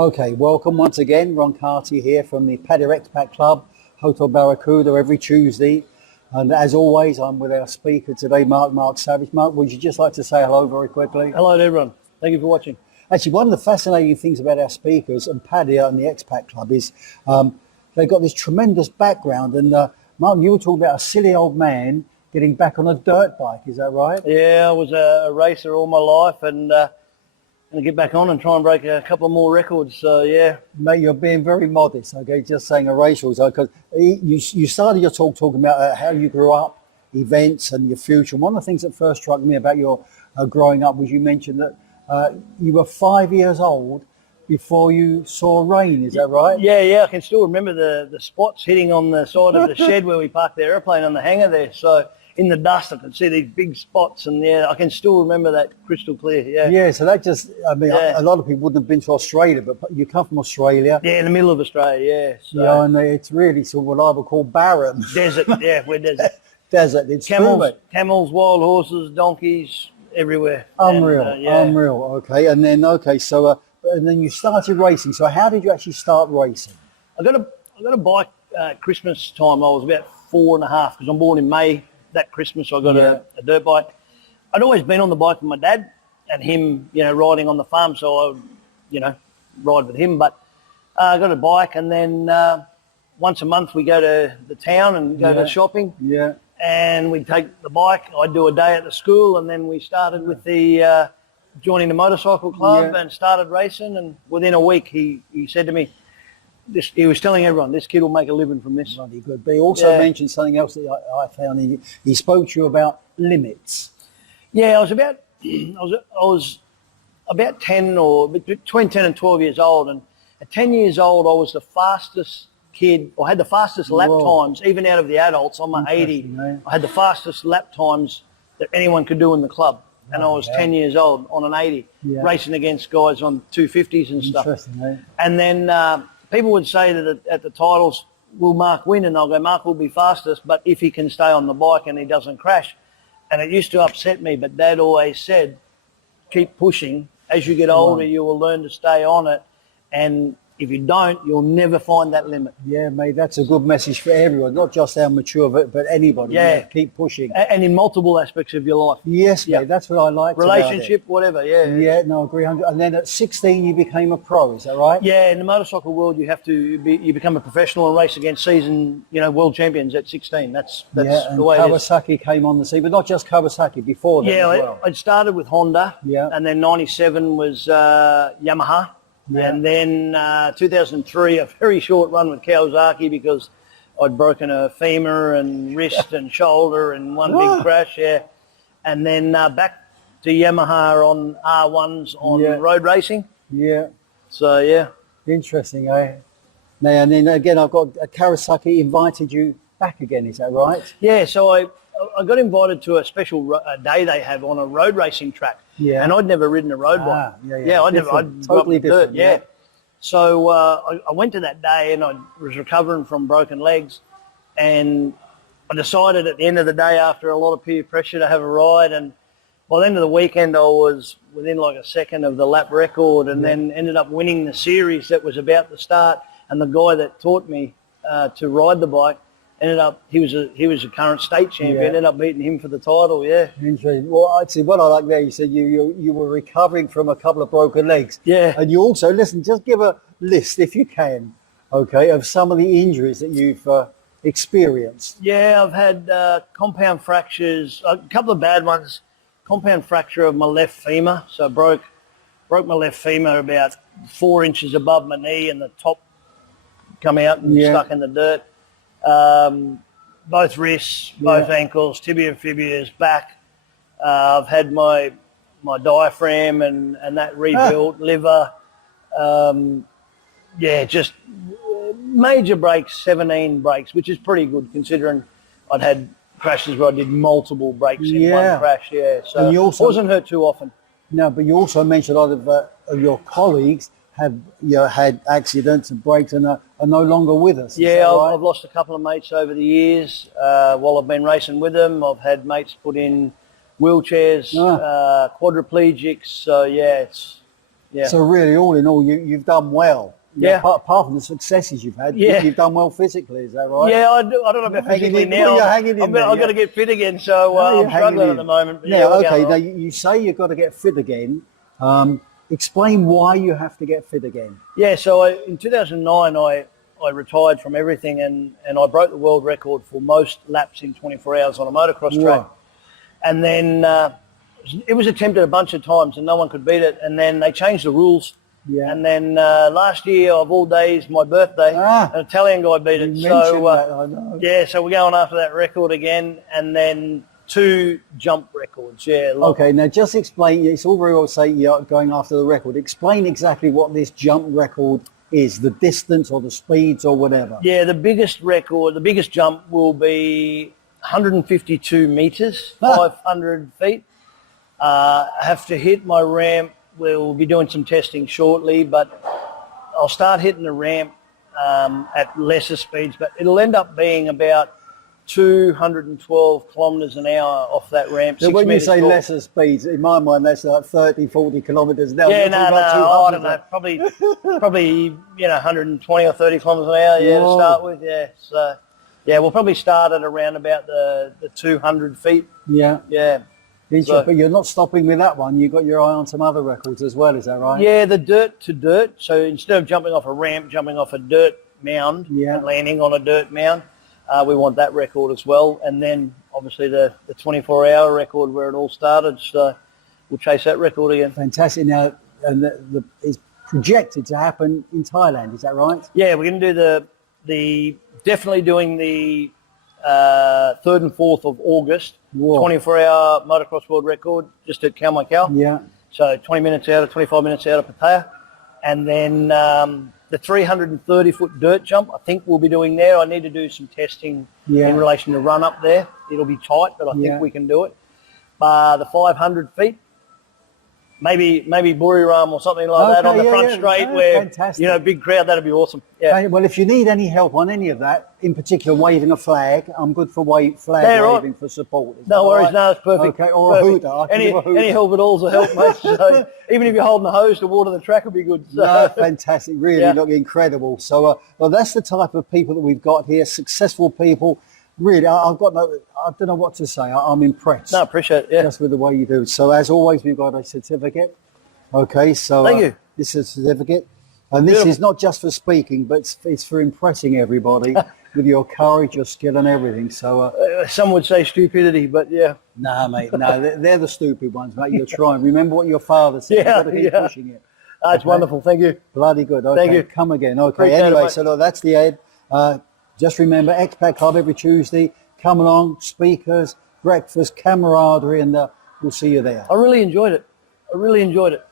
Okay, welcome once again. Ron Carty here from the Paddy Expat Club, Hotel Barracuda, every Tuesday. And as always, I'm with our speaker today, Mark Savage. Mark, would you just like to say hello very quickly? Hello to everyone. Thank you for watching. Actually, one of the fascinating things about our speakers and Paddy and the Expat Club is they've got this tremendous background. And Mark, you were talking about a silly old man getting back on a dirt bike. Is that right? Yeah, I was a racer all my life, and going to get back on and try and break a couple more records. So yeah, mate, you're being very modest. Okay, just saying a racial. Because you started your talk talking about how you grew up, events, and your future. And one of the things that first struck me about your growing up was you mentioned that you were 5 years old before you saw rain. Is that right? Yeah. I can still remember the spots hitting on the side of the shed where we parked the airplane on the hangar there. So in the dust, I could see these big spots, and yeah, I can still remember that crystal clear. Yeah. So that just, I mean, a lot of people wouldn't have been to Australia, but you come from Australia. Yeah, in the middle of Australia. Yeah. So. Yeah, and it's really sort of what I would call barren. Desert. Yeah, we're desert. Desert. It's camels, wild horses, donkeys, everywhere. Unreal. Unreal. Okay, and then so and then you started racing. So how did you actually start racing? I got a bike Christmas time. I was about 4.5 because I'm born in May. That Christmas I got a dirt bike. I'd always been on the bike with my dad and him, riding on the farm, so I would, ride with him. But I got a bike, and then once a month we go to the town and go to shopping. Yeah. And we'd take the bike. I'd do a day at the school, and then we started with the joining the motorcycle club and started racing. And within a week, he said to me, he was telling everyone, this kid will make a living from this. Bloody good. But he also mentioned something else that I found. He spoke to you about limits. Yeah, I was about 10 or between 10 and 12 years old. And at 10 years old, I was the fastest kid, or had the fastest lap times, even out of the adults. I'm an 80. Mate. I had the fastest lap times that anyone could do in the club. And I was 10 years old on an 80, racing against guys on 250s and stuff. Interesting, mate. And then people would say that at the titles, will Mark win? And they'll go, Mark will be fastest, but if he can stay on the bike and he doesn't crash. And it used to upset me, but Dad always said, keep pushing. As you get older, you will learn to stay on it. And if you don't, you'll never find that limit. Yeah, mate, that's a good message for everyone, not just our mature, but anybody. Yeah. Keep pushing. And in multiple aspects of your life. Yes, mate, that's what I like. Relationship, whatever, Yeah, no, I agree. And then at 16, you became a pro, is that right? Yeah, in the motorcycle world, you become a professional and race against seasoned, world champions at 16. That's the way it is. Kawasaki came on the scene, but not just Kawasaki, before that as well. I'd started with Honda, and then 97 was Yamaha. Yeah. And then 2003, a very short run with Kawasaki because I'd broken a femur and wrist and shoulder in one big crash, And then back to Yamaha on R1s on road racing. Yeah. So, Interesting, eh? Now, and then again, I've got Kawasaki invited you back again, is that right? Yeah, so I got invited to a special day they have on a road racing track. Yeah. And I'd never ridden a road bike. I'd totally different. Yeah. So I went to that day, and I was recovering from broken legs, and I decided at the end of the day, after a lot of peer pressure, to have a ride. And by the end of the weekend, I was within like a second of the lap record, and then ended up winning the series that was about to start. And the guy that taught me to ride the bike ended up, he was a current state champion, ended up beating him for the title, Interesting. Well, I'd say what I like there, you said you were recovering from a couple of broken legs. Yeah. And you also, listen, just give a list, if you can, of some of the injuries that you've experienced. Yeah, I've had compound fractures, a couple of bad ones, compound fracture of my left femur. So I broke my left femur about 4 inches above my knee, and the top come out and stuck in the dirt. Both wrists, both ankles, tibia, fibulas, back. I've had my diaphragm and that rebuilt, liver. Just major breaks, 17 breaks, which is pretty good considering I'd had crashes where I did multiple breaks in one crash. So and you also, wasn't hurt too often. No, but you also mentioned a lot of your colleagues have had accidents and breaks and are no longer with us. Yeah, I've lost a couple of mates over the years while I've been racing with them. I've had mates put in wheelchairs, quadriplegics. So Yeah. So really, all in all, you've done well. Yeah. Apart from the successes you've had, Yeah. you've done well physically. Is that right? Yeah, I do. I don't know about Hanging physically in- now. you're hanging in there, I've got yeah. to get fit again, so No, you're I'm struggling hanging at the in. moment. But Now, yeah, we're okay, going now all right. you say you've got to get fit again. Explain why you have to get fit again. Yeah, so in 2009, I retired from everything and I broke the world record for most laps in 24 hours on a motocross track. Wow. And then it was attempted a bunch of times and no one could beat it. And then they changed the rules. Yeah. And then last year, of all days, my birthday, an Italian guy beat it. You So mentioned that, I know. yeah, so we're going after that record again, and then 2 jump records. Yeah. Okay, now just explain. It's all very well to say you're going after the record. Explain exactly what this jump record is, the distance or the speeds or whatever. Yeah, the biggest record, the biggest jump will be 152 meters, 500 feet. I have to hit my ramp. We'll be doing some testing shortly, but I'll start hitting the ramp at lesser speeds, but it'll end up being about 212 kilometres an hour off that ramp. So when you say tall. lesser speeds, in my mind that's like 30, 40 kilometres now. Yeah, You're no, talking about I 200. don't know, probably 120 or 30 kilometres an hour, yeah, Whoa. to start with, yeah. So, yeah, we'll probably start at around about the 200 feet, Yeah. yeah. But you're not stopping with that one. You've got your eye on some other records as well, is that right? Yeah, the dirt to dirt. So instead of jumping off a ramp, jumping off a dirt mound and landing on a dirt mound, we want that record as well. And then obviously the 24-hour record where it all started. So we'll chase that record again. Fantastic. Now, and it's projected to happen in Thailand, is that right? Yeah, we're going to do the definitely doing the 3rd and 4th of August, 24-hour motocross world record just at Khao Mai Khao. Yeah. So 20 minutes out of 25 minutes out of Pattaya. And then the 330-foot dirt jump, I think we'll be doing there. I need to do some testing in relation to run up there. It'll be tight, but I think we can do it. The 500 feet, maybe Buriram or something like that on the front straight where, fantastic. Big crowd, that'd be awesome. Yeah. Well, if you need any help on any of that, in particular waving a flag, I'm good for flag waving for support. No worries, no, it's perfect. Okay, or perfect. a hooter. I can give a hooter. Any help at all will help, mate. So even if you're holding the hose to water the track will be good. So. No, fantastic. Really look incredible. So, well, that's the type of people that we've got here, successful people. Really, I don't know what to say. I'm impressed. No, appreciate it, yeah. Just with the way you do. So as always, we've got a certificate. Okay, so thank you. This is a certificate. And this is not just for speaking, but it's for impressing everybody with your courage, your skill and everything. So some would say stupidity, but yeah. Nah, mate, no, they're the stupid ones, mate. You're trying. Remember what your father said. You've got to keep pushing it. It's wonderful. Thank you. Bloody good. Okay, thank you. Come again. Okay, Appreciate anyway, it, so look, that's the end. Just remember, Expat Club every Tuesday. Come along, speakers, breakfast, camaraderie, and we'll see you there. I really enjoyed it.